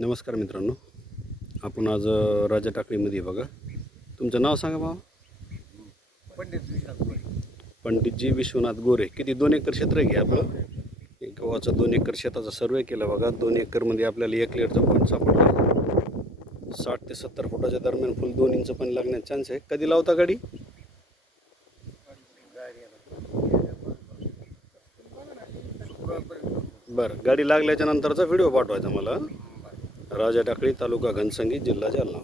नमस्कार मित्रांनो, आपण आज राजा टाकळीमध्ये बघा. तुमचं नाव सांगा बाबा. पंडितजी विश्वनाथ गोरे. किती 2 एकर क्षेत्र आहे की आपलं? एक गव्हाचा 2 एकर शेताचा सर्वे केला बघा. 2 एकरमध्ये आपल्याला 1 लिटरचा पॉईंट सापडला. 60 ते 70 फुटाच्या दरम्यान फुल 2 इंच पण लागण्याचा चान्स आहे. कधी लावता गाडी? बरं, गाडी लागल्याच्या नंतरचा व्हिडिओ पाठवायचा मला. राजा टाकळी, तालुका घनसंगी, जिल्हा जालना.